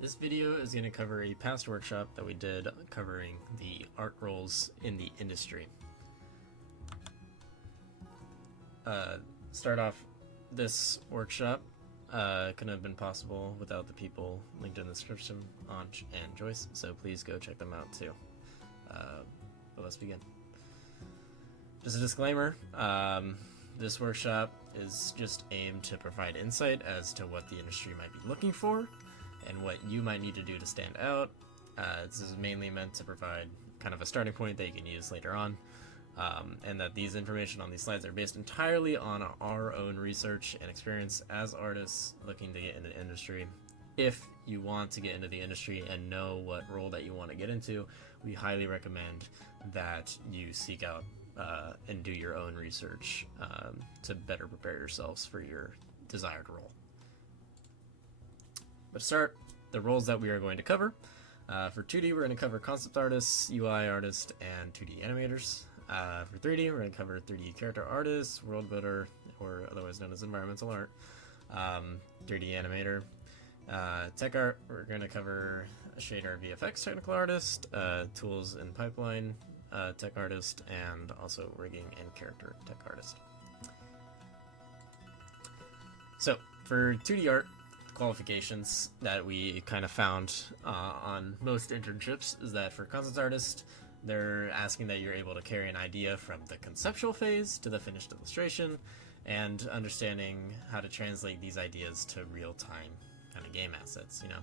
This video is going to cover a past workshop that we did covering the art roles in the industry. Start off, this workshop couldn't have been possible without the people linked in the description, Ansh and Joyce, so please go check them out too. But let's begin. Just a disclaimer, this workshop is just aimed to provide insight as to what the industry might be looking for and what you might need to do to stand out. This is mainly meant to provide kind of a starting point that you can use later on, and that these information on these slides are based entirely on our own research and experience as artists looking to get into the industry. If you want to get into the industry and know what role that you want to get into, we highly recommend that you seek out and do your own research to better prepare yourselves for your desired role. But to start, the roles that we are going to cover. For 2D, we're going to cover concept artists, UI artists, and 2D animators. For 3D, we're going to cover 3D character artists, world builder, or otherwise known as environmental art, 3D animator. Tech art, we're going to cover shader VFX technical artist, tools and pipeline tech artist, and also rigging and character tech artist. So for 2D art, qualifications that we kind of found on most internships is that for concept artist, they're asking that you're able to carry an idea from the conceptual phase to the finished illustration and understanding how to translate these ideas to real-time kind of game assets, you know.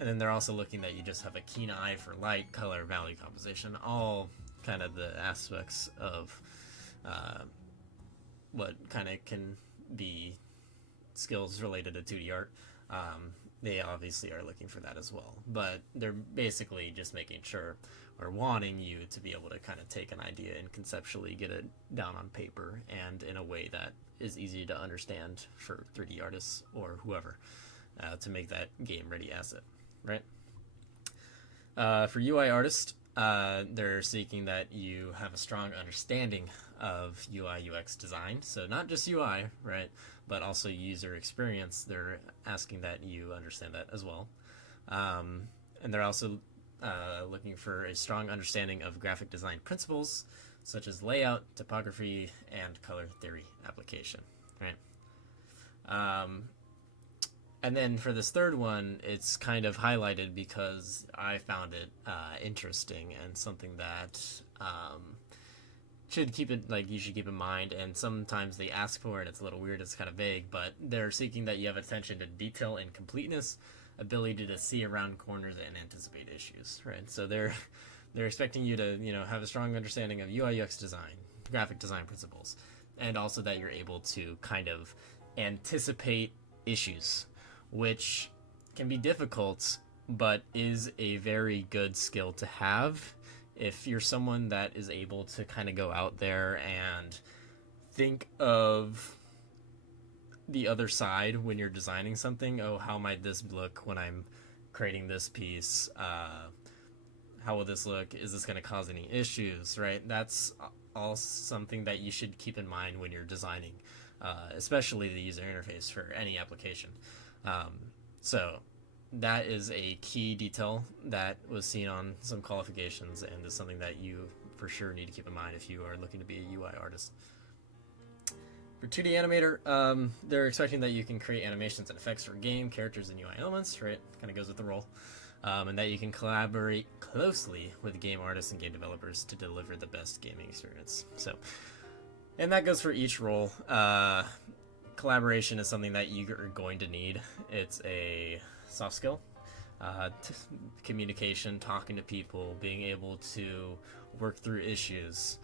And then they're also looking that you just have a keen eye for light, color, value composition, all kind of the aspects of what kind of can be skills related to 2D art. They obviously are looking for that as well, but they're basically just making sure or wanting you to be able to kind of take an idea and conceptually get it down on paper and in a way that is easy to understand for 3D artists or whoever to make that game ready asset, right? For UI artist, they're seeking that you have a strong understanding of UI UX design, so not just UI, right, but also user experience. They're asking that you understand that as well. And they're also looking for a strong understanding of graphic design principles such as layout, typography, and color theory application, right? And then for this third one, it's kind of highlighted because I found it interesting and something that should keep it, like, you should keep in mind. And sometimes they ask for it, it's a little weird, it's kind of vague, but they're seeking that you have attention to detail and completeness, ability to see around corners and anticipate issues, right? So they're expecting you to, you know, have a strong understanding of UI UX design, graphic design principles, and also that you're able to kind of anticipate issues, which can be difficult, but is a very good skill to have if you're someone that is able to kind of go out there and think of the other side when you're designing something. Oh, how might this look when I'm creating this piece? How will this look? Is this going to cause any issues, right? That's all something that you should keep in mind when you're designing, especially the user interface for any application. So that is a key detail that was seen on some qualifications and is something that you for sure need to keep in mind if you are looking to be a UI artist. For 2D animator, they're expecting that you can create animations and effects for game, characters, and UI elements, right? Kind of goes with the role. And that you can collaborate closely with game artists and game developers to deliver the best gaming experience. So, and that goes for each role. Collaboration is something that you are going to need. It's a soft skill. Communication, talking to people, being able to work through issues.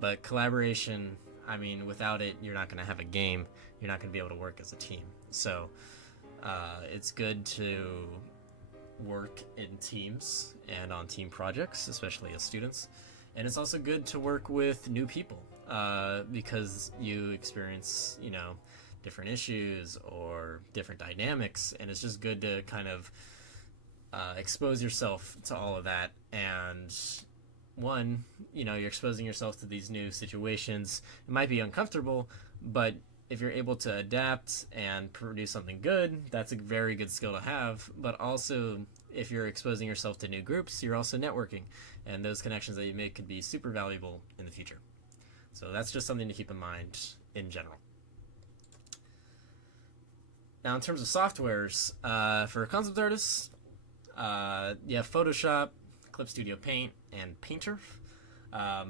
But collaboration, I mean, without it, you're not going to have a game. You're not going to be able to work as a team. So it's good to work in teams and on team projects, especially as students. And it's also good to work with new people because you experience, you know, different issues or different dynamics. And it's just good to kind of expose yourself to all of that. And one, you know, you're exposing yourself to these new situations. It might be uncomfortable, but if you're able to adapt and produce something good, that's a very good skill to have. But also, if you're exposing yourself to new groups, you're also networking, and those connections that you make could be super valuable in the future. So that's just something to keep in mind in general. Now, in terms of softwares, for concept artists, you have Photoshop, Clip Studio Paint, and Painter. I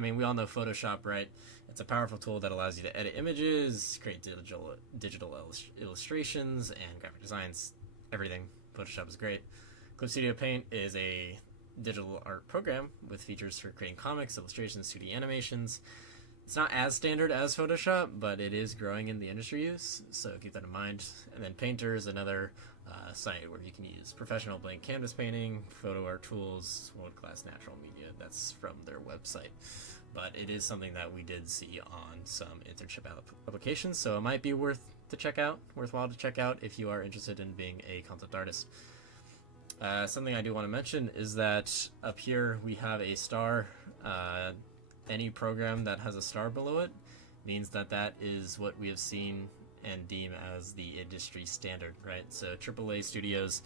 mean, we all know Photoshop, right? It's a powerful tool that allows you to edit images, create digital illustrations, and graphic designs, everything. Photoshop is great. Clip Studio Paint is a digital art program with features for creating comics, illustrations, 2D animations. It's not as standard as Photoshop, but it is growing in the industry use, so keep that in mind. And then Painter is another site where you can use professional blank canvas painting, photo art tools, world-class natural media. That's from their website. But it is something that we did see on some internship applications, so it might be worthwhile to check out if you are interested in being a concept artist. Something I do want to mention is that up here we have a star. Any program that has a star below it means that that is what we have seen and deem as the industry standard, right? So AAA studios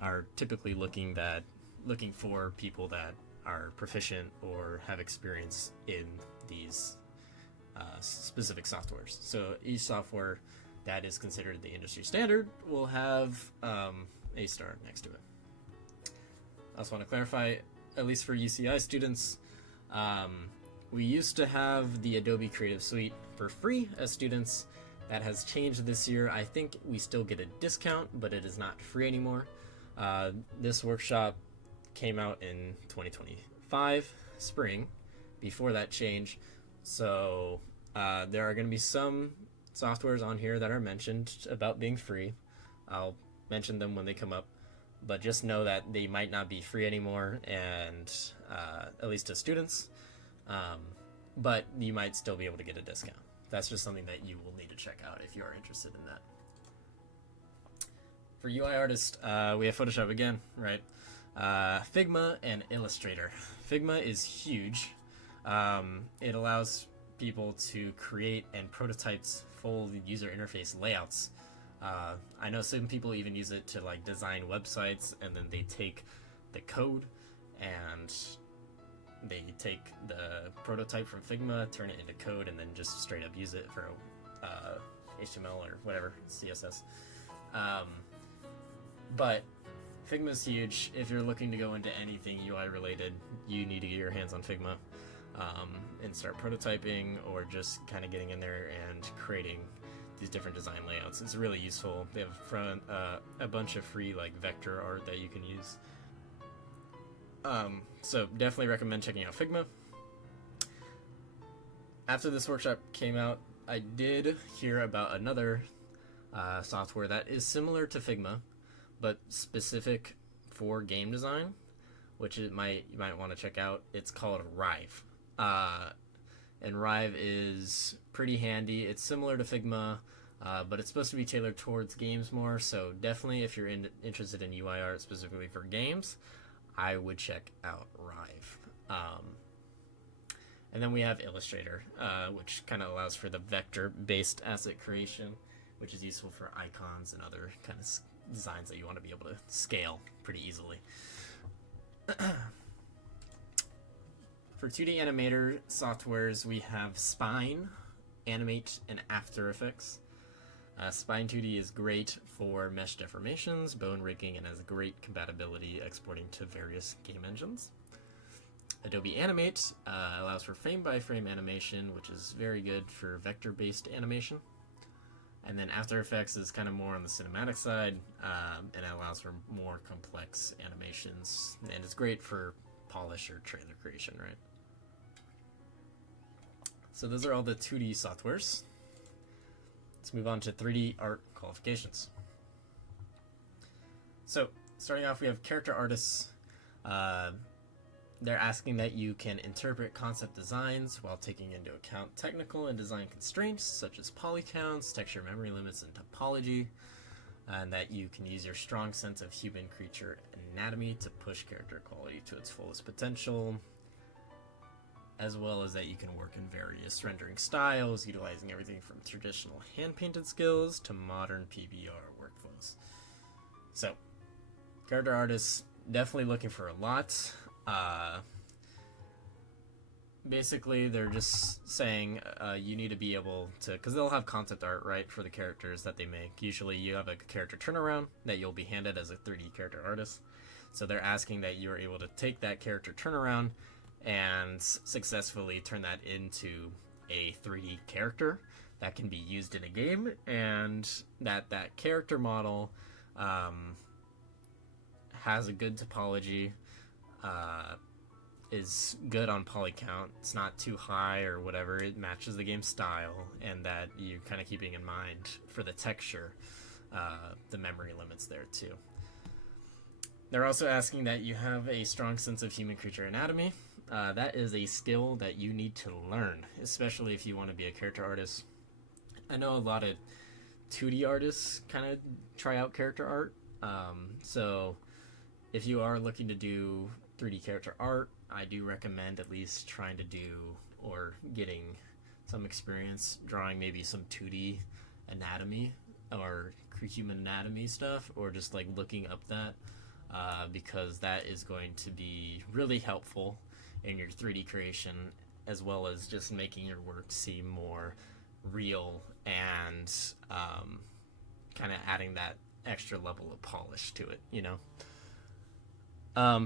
are typically looking for people that are proficient or have experience in these specific softwares. So each software that is considered the industry standard will have a star next to it. I also want to clarify, at least for UCI students, we used to have the Adobe Creative Suite for free as students. That has changed this year. I think we still get a discount, but it is not free anymore. This workshop came out in 2025 spring, before that change. So there are going to be some softwares on here that are mentioned about being free. I'll mention them when they come up, but just know that they might not be free anymore, and at least to students. But you might still be able to get a discount. That's just something that you will need to check out if you are interested in that. For UI artists, we have Photoshop again, right? Figma and Illustrator. Figma is huge. It allows people to create and prototype full user interface layouts. I know some people even use it to like design websites, and then they take the code and they take the prototype from Figma, turn it into code, and then just straight up use it for HTML or whatever, CSS. But Figma's huge. If you're looking to go into anything UI related, you need to get your hands on Figma and start prototyping, or just kind of getting in there and creating these different design layouts. It's really useful. They have a bunch of free like vector art that you can use. So definitely recommend checking out Figma. After this workshop came out, I did hear about another software that is similar to Figma, but specific for game design, which you might want to check out. It's called Rive. And Rive is pretty handy. It's similar to Figma, but it's supposed to be tailored towards games more, so definitely if you're interested in UI art specifically for games, I would check out Rive. And then we have Illustrator, which kind of allows for the vector-based asset creation, which is useful for icons and other kind of designs that you want to be able to scale pretty easily. For 2D animator softwares, we have Spine, Animate, and After Effects. Spine 2D is great for mesh deformations, bone raking, and has great compatibility exporting to various game engines. Adobe Animate allows for frame-by-frame animation, which is very good for vector-based animation. And then After Effects is kind of more on the cinematic side, and it allows for more complex animations, and it's great for polish or trailer creation, right? So those are all the 2D softwares. Let's move on to 3D art qualifications. So starting off, we have character artists. They're asking that you can interpret concept designs while taking into account technical and design constraints such as poly counts, texture memory limits, and topology, and that you can use your strong sense of human creature anatomy to push character quality to its fullest potential. as well as that you can work in various rendering styles, utilizing everything from traditional hand-painted skills to modern PBR workflows. So, character artists, definitely looking for a lot. Basically, they're just saying you need to be able to, because they'll have concept art, right, for the characters that they make. Usually you have a character turnaround that you'll be handed as a 3D character artist. So they're asking that you're able to take that character turnaround and successfully turn that into a 3D character that can be used in a game, and that character model has a good topology, is good on poly count, it's not too high or whatever, it matches the game style, and that you're kind of keeping in mind for the texture, the memory limits there too. They're also asking that you have a strong sense of human creature anatomy. That is a skill that you need to learn, especially if you want to be a character artist. I know a lot of 2D artists kind of try out character art. So if you are looking to do 3D character art, I do recommend at least trying to do or getting some experience drawing maybe some 2D anatomy or human anatomy stuff, or just like looking up that, because that is going to be really helpful in your 3D creation, as well as just making your work seem more real and kind of adding that extra level of polish to it, you know.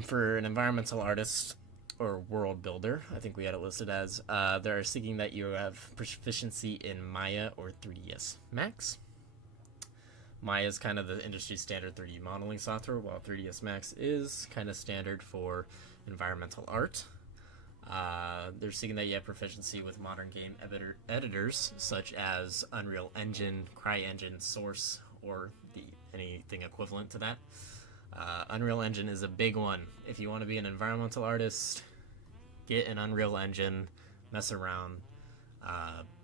For an environmental artist or world builder, I think we had it listed as, they're seeking that you have proficiency in Maya or 3ds Max. Maya is kind of the industry standard 3D modeling software, while 3ds Max is kind of standard for environmental art. They're seeking that you have proficiency with modern game editors such as Unreal Engine, CryEngine, Source, or anything equivalent to that. Unreal Engine is a big one. If you want to be an environmental artist, get an Unreal Engine, mess around,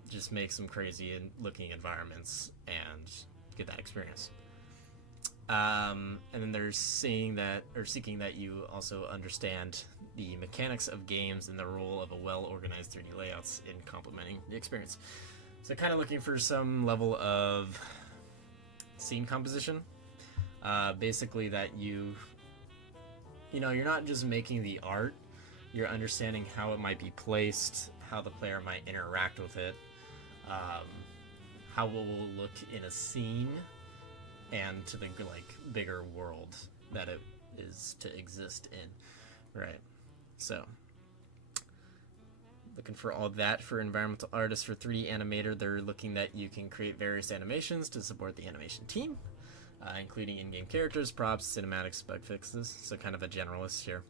just make some crazy looking environments and get that experience. And then they're seeking that you also understand the mechanics of games and the role of a well-organized 3D layouts in complementing the experience. So kind of looking for some level of scene composition. Basically that you're not just making the art, you're understanding how it might be placed, how the player might interact with it, how it will look in a scene, and to the bigger world that it is to exist in, right? So, looking for all that for environmental artists. For 3D animator, they're looking that you can create various animations to support the animation team, including in-game characters, props, cinematics, bug fixes, so kind of a generalist here.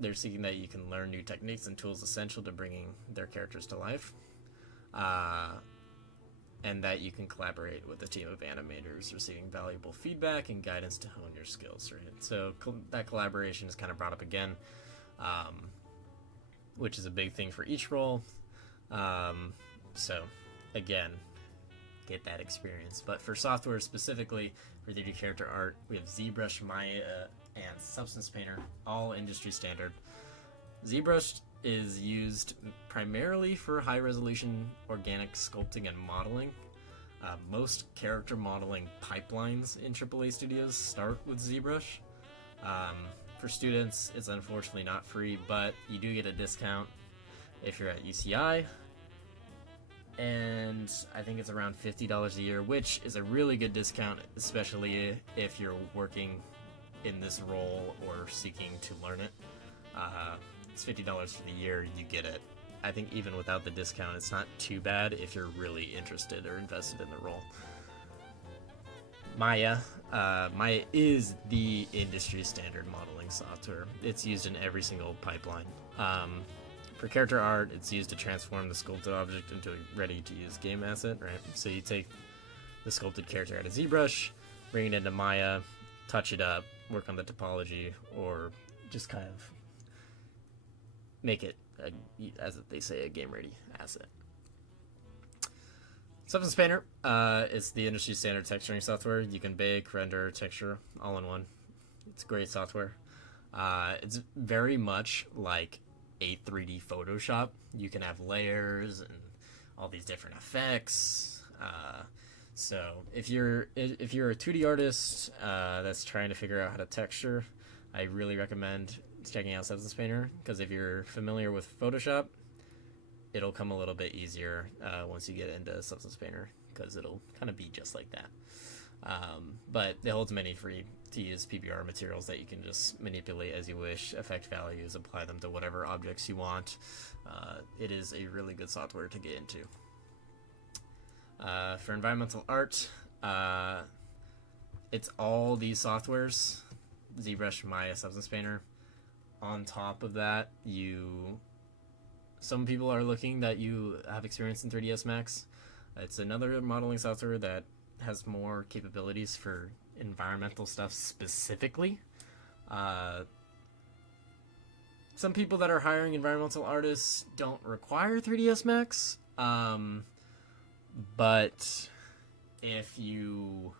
They're seeking that you can learn new techniques and tools essential to bringing their characters to life, and that you can collaborate with a team of animators, receiving valuable feedback and guidance to hone your skills, right? So that collaboration is kind of brought up again, which is a big thing for each role. So again, get that experience. But for software specifically, for 3D character art, we have ZBrush, Maya, and Substance Painter, all industry standard. ZBrush is used primarily for high-resolution organic sculpting and modeling. Most character modeling pipelines in AAA studios start with ZBrush. For students, it's unfortunately not free, but you do get a discount if you're at UCI. And I think it's around $50 a year, which is a really good discount, especially if you're working in this role or seeking to learn it. It's $50 for the year, you get it. I think even without the discount, it's not too bad if you're really interested or invested in the role. Maya is the industry standard modeling software. It's used in every single pipeline. For character art, it's used to transform the sculpted object into a ready-to-use game asset, right? So you take the sculpted character out of ZBrush, bring it into Maya, touch it up, work on the topology, or just kind of make it, as they say, a game-ready asset. Substance Painter is the industry standard texturing software. You can bake, render, texture, all in one. It's great software. It's very much like a 3D Photoshop. You can have layers and all these different effects. So if you're a 2D artist that's trying to figure out how to texture, I really recommend checking out Substance Painter, because if you're familiar with Photoshop, it'll come a little bit easier once you get into Substance Painter, because it'll kind of be just like that. But it holds many free to use PBR materials that you can just manipulate as you wish, affect values, apply them to whatever objects you want. It is a really good software to get into. For environmental art, it's all these softwares: ZBrush, Maya, Substance Painter. On top of that, some people are looking that you have experience in 3ds Max. It's another modeling software that has more capabilities for environmental stuff specifically. Some people that are hiring environmental artists don't require 3ds Max, but if you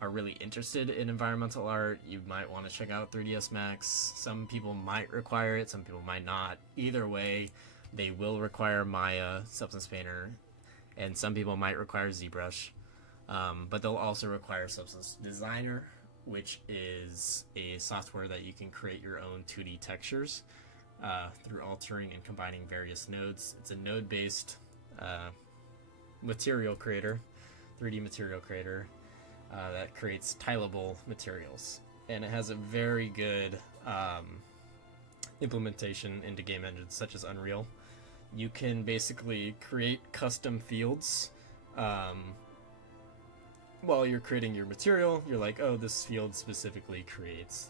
are really interested in environmental art, you might want to check out 3ds Max. Some people might require it, some people might not. Either way, they will require Maya, Substance Painter, and some people might require ZBrush. But they'll also require Substance Designer, which is a software that you can create your own 2D textures through altering and combining various nodes. It's a node-based material creator, 3D material creator, that creates tileable materials. And it has a very good implementation into game engines such as Unreal. You can basically create custom fields while you're creating your material. You're like, oh, this field specifically creates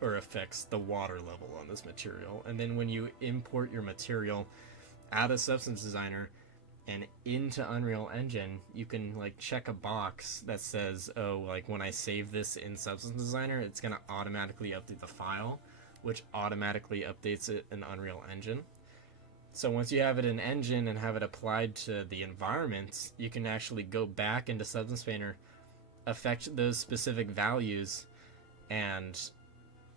or affects the water level on this material. And then when you import your material out of Substance Designer and into Unreal Engine, you can check a box that says, oh, when I save this in Substance Designer, it's going to automatically update the file, which automatically updates it in Unreal Engine. So once you have it in Engine and have it applied to the environments, you can actually go back into Substance Painter, affect those specific values, and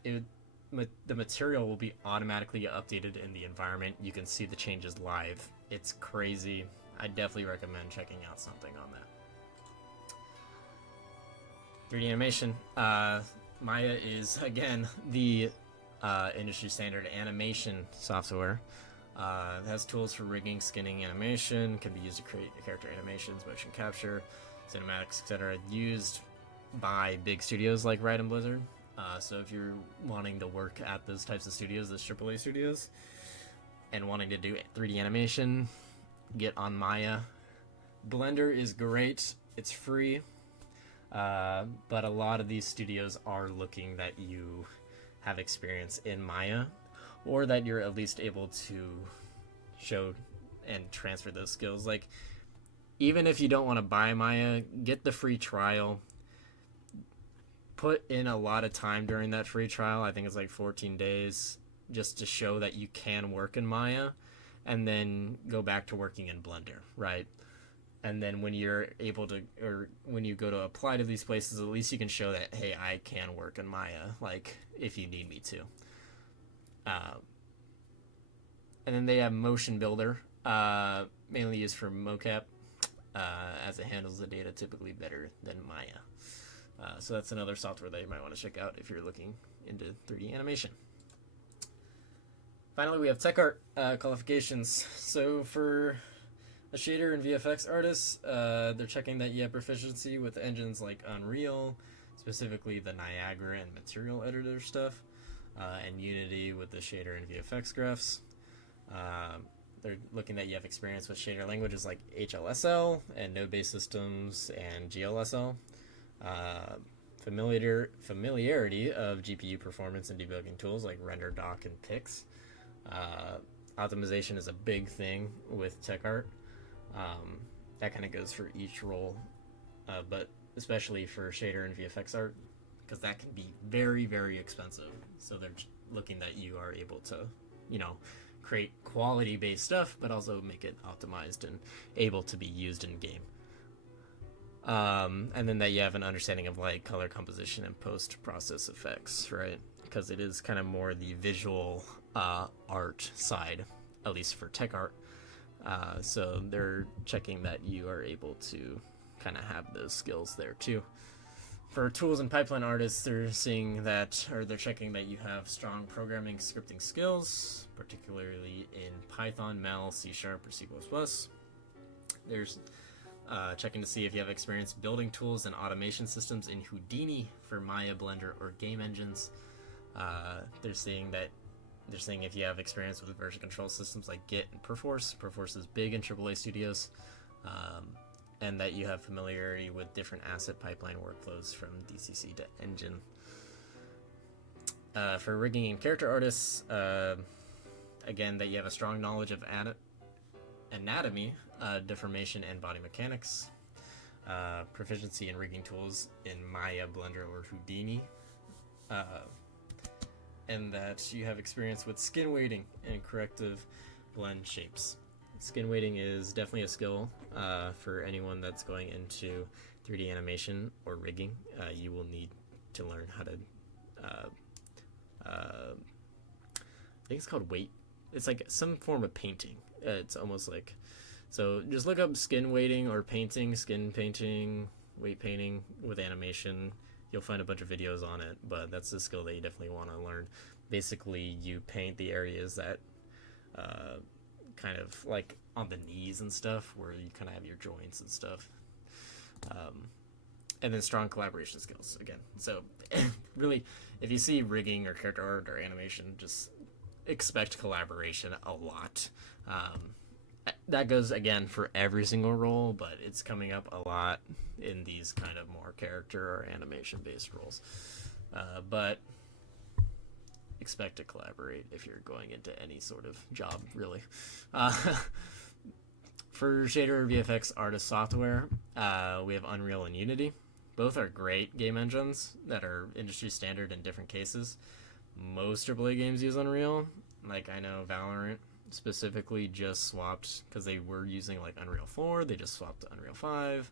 the material will be automatically updated in the environment. You can see the changes live. It's crazy. I definitely recommend checking out something on that. 3D animation. Maya is, again, the industry standard animation software. It has tools for rigging, skinning, animation, can be used to create character animations, motion capture, cinematics, etc. Used by big studios like Ride and Blizzard. So if you're wanting to work at those types of studios, those AAA studios, and wanting to do 3D animation, get on Maya. Blender is great. It's free. But a lot of these studios are looking that you have experience in Maya, or that you're at least able to show and transfer those skills. Even if you don't want to buy Maya, get the free trial. Put in a lot of time during that free trial. I think it's 14 days, just to show that you can work in Maya, and then go back to working in Blender, right? And then when you're able to, or when you go to apply to these places, at least you can show that, hey, I can work in Maya, if you need me to. And then they have Motion Builder, mainly used for mocap, as it handles the data typically better than Maya. So that's another software that you might want to check out if you're looking into 3D animation. Finally, we have tech art qualifications. So for a shader and VFX artists, they're checking that you have proficiency with engines like Unreal, specifically the Niagara and Material Editor stuff, and Unity with the shader and VFX graphs. They're looking that you have experience with shader languages like HLSL and node-based systems and GLSL. Familiarity of GPU performance and debugging tools like Render, Dock, and Pix. Optimization is a big thing with tech art. That kind of goes for each role, but especially for shader and VFX art, because that can be very, very expensive. So they're looking that you are able to, create quality-based stuff, but also make it optimized and able to be used in game. And then that you have an understanding of light, color composition, and post-process effects, right? Because it is kind of more the visual art side, at least for tech art. So they're checking that you are able to kind of have those skills there too. For tools and pipeline artists, they're seeing that, or they're checking that you have strong programming scripting skills, particularly in Python, Mel, C# or C++. There's checking to see if you have experience building tools and automation systems in Houdini for Maya, Blender, or game engines. They're saying if you have experience with version control systems like Git and Perforce. Perforce is big in AAA studios. And that you have familiarity with different asset pipeline workflows from DCC to engine. For rigging and character artists, again, that you have a strong knowledge of anatomy, deformation, and body mechanics. Proficiency in rigging tools in Maya, Blender, or Houdini. And that you have experience with skin weighting and corrective blend shapes. Skin weighting is definitely a skill for anyone that's going into 3D animation or rigging. You will need to learn how to I think it's called weight. It's like some form of painting. It's almost like, so just look up skin weighting or painting, skin painting, weight painting with animation. You'll find a bunch of videos on it, but that's a skill that you definitely want to learn. Basically, you paint the areas that kind of like on the knees and stuff, where you kind of have your joints and stuff. And then strong collaboration skills again. So really, if you see rigging or character art or animation, just expect collaboration a lot. That goes again for every single role, but it's coming up a lot in these kind of more character or animation based roles. But expect to collaborate if you're going into any sort of job, really. For shader or VFX artist software, we have Unreal and Unity. Both are great game engines that are industry standard in different cases. Most AAA games use Unreal. Like, I know Valorant specifically just swapped, because they were using like Unreal 4, they just swapped to Unreal 5.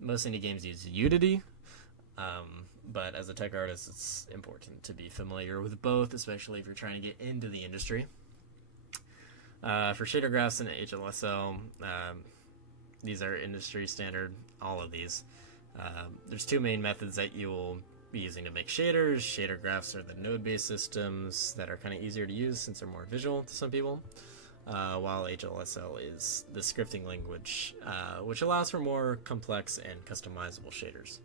Most indie games use Unity. But as a tech artist, it's important to be familiar with both, especially if you're trying to get into the industry. For shader graphs and HLSL, these are industry standard, all of these. There's two main methods that you will be using to make shaders. Shader graphs are the node-based systems that are kind of easier to use since they're more visual to some people, while HLSL is the scripting language, which allows for more complex and customizable shaders.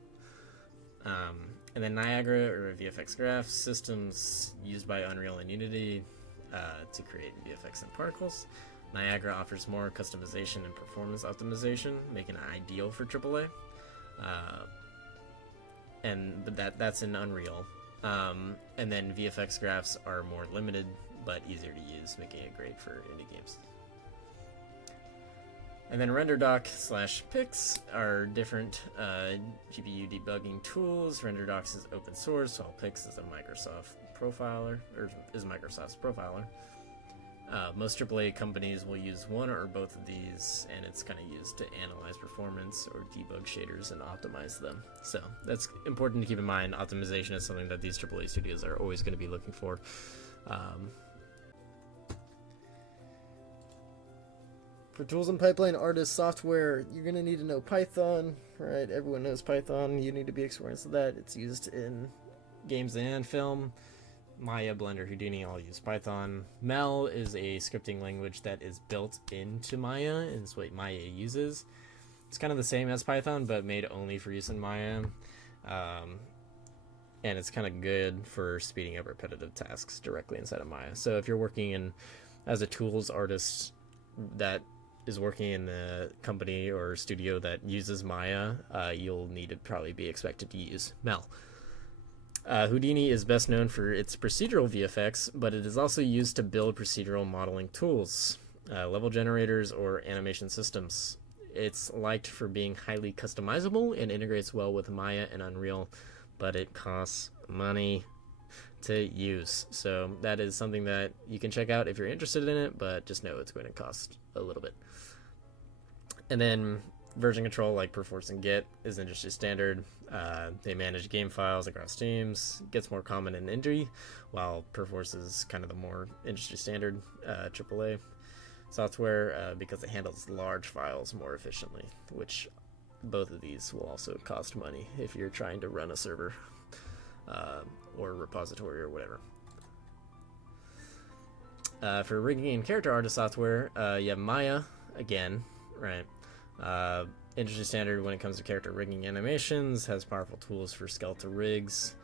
And then Niagara, or VFX graphs, systems used by Unreal and Unity to create VFX and particles. Niagara offers more customization and performance optimization, making it ideal for AAA. But that's in Unreal. And then VFX graphs are more limited, but easier to use, making it great for indie games. And then RenderDoc/Pix are different GPU debugging tools. RenderDocs is open source, while Pix is a Microsoft profiler, or is Microsoft's profiler. Most AAA companies will use one or both of these, and it's kind of used to analyze performance or debug shaders and optimize them. So that's important to keep in mind. Optimization is something that these AAA studios are always going to be looking for. For tools and pipeline artist software, you're going to need to know Python, right? Everyone knows Python. You need to be experienced with that. It's used in games and film. Maya, Blender, Houdini all use Python. Mel is a scripting language that is built into Maya, and it's what Maya uses. It's kind of the same as Python, but made only for use in Maya. And it's kind of good for speeding up repetitive tasks directly inside of Maya. So if you're working as a tools artist that is working in the company or studio that uses Maya, you'll need to probably be expected to use Mel. Houdini is best known for its procedural VFX, but it is also used to build procedural modeling tools, level generators, or animation systems. It's liked for being highly customizable and integrates well with Maya and Unreal, but it costs money to use. So that is something that you can check out if you're interested in it, but just know it's going to cost a little bit. And then Version control like Perforce and Git is industry standard. They manage game files across teams. Gets more common in indie, while Perforce is kind of the more industry standard AAA software because it handles large files more efficiently, which both of these will also cost money if you're trying to run a server or repository or whatever. For rigging and character artist software, you have Maya again, right? Industry standard when it comes to character rigging animations, has powerful tools for skeletal rigs,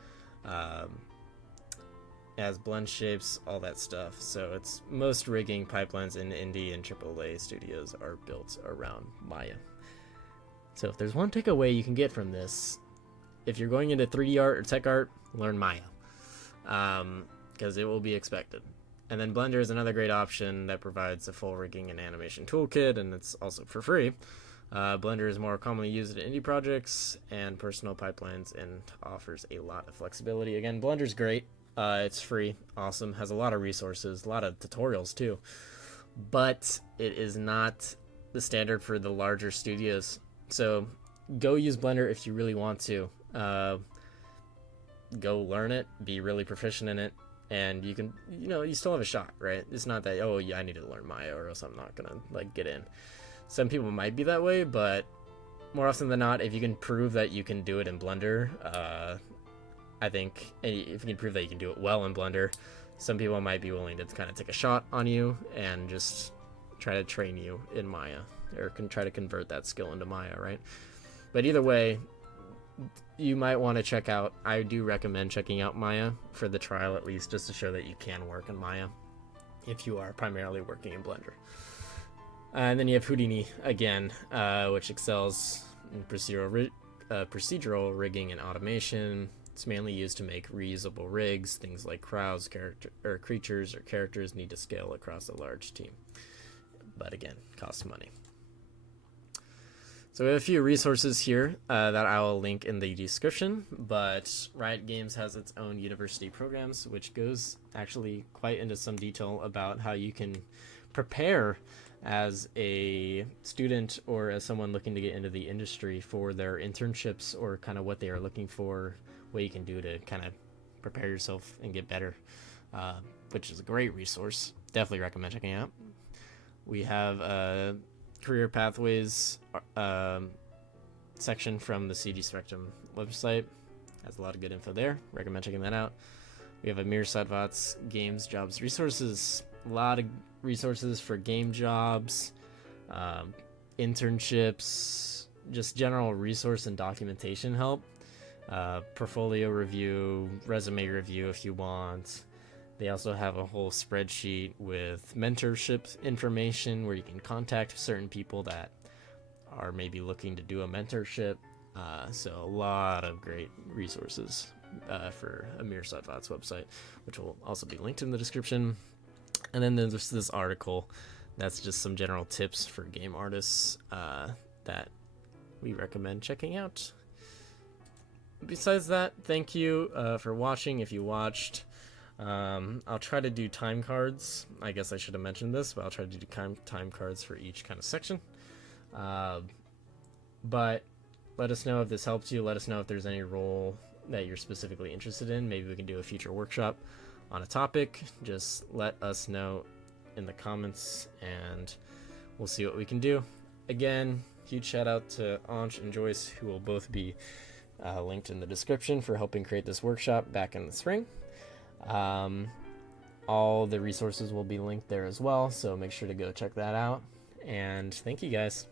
has blend shapes, all that stuff. So it's most rigging pipelines in indie and AAA studios are built around Maya. So if there's one takeaway you can get from this, if you're going into 3D art or tech art, learn Maya, because it will be expected. And then Blender is another great option that provides a full rigging and animation toolkit, and it's also for free. Blender is more commonly used in indie projects and personal pipelines and offers a lot of flexibility. Again, Blender's great. It's free, awesome, has a lot of resources, a lot of tutorials too. But it is not the standard for the larger studios. So go use Blender if you really want to. Go learn it, be really proficient in it, and you can, you still have a shot, right? It's not that, oh yeah, I need to learn Maya or else I'm not gonna get in. Some people might be that way, but more often than not, if you can prove that you can do it in Blender, I think if you can prove that you can do it well in Blender, some people might be willing to kind of take a shot on you and just try to train you in Maya, or can try to convert that skill into Maya, right? But either way, you might want to check out, I do recommend checking out Maya for the trial at least, just to show that you can work in Maya if you are primarily working in Blender. And then you have Houdini again, which excels in procedural rigging and automation. It's mainly used to make reusable rigs. Things like crowds, creatures or characters need to scale across a large team. But again, costs money. So we have a few resources here that I will link in the description, but Riot Games has its own university programs, which goes actually quite into some detail about how you can prepare as a student or as someone looking to get into the industry for their internships, or kind of what they are looking for, what you can do to kind of prepare yourself and get better, which is a great resource. Definitely recommend checking out. We have a career pathways section from the CG Spectrum website. Has a lot of good info there. Recommend checking that out. We have AMIR SATVAT'S games, jobs, resources. A lot of resources for game jobs, internships, just general resource and documentation help, portfolio review, resume review if you want. They also have a whole spreadsheet with mentorship information where you can contact certain people that are maybe looking to do a mentorship. So a lot of great resources for AMIR SATVAT'S website, which will also be linked in the description. And then there's this article that's just some general tips for game artists that we recommend checking out. Besides that, thank you for watching if you watched. I'll try to do time cards. I guess I should have mentioned this, but I'll try to do time cards for each kind of section. But let us know if this helped you. Let us know if there's any role that you're specifically interested in. Maybe we can do a future workshop on a topic. Just let us know in the comments and we'll see what we can do. Again, huge shout out to Ansh and Joyce, who will both be linked in the description, for helping create this workshop back in the spring. All the resources will be linked there as well, so make sure to go check that out. And thank you guys.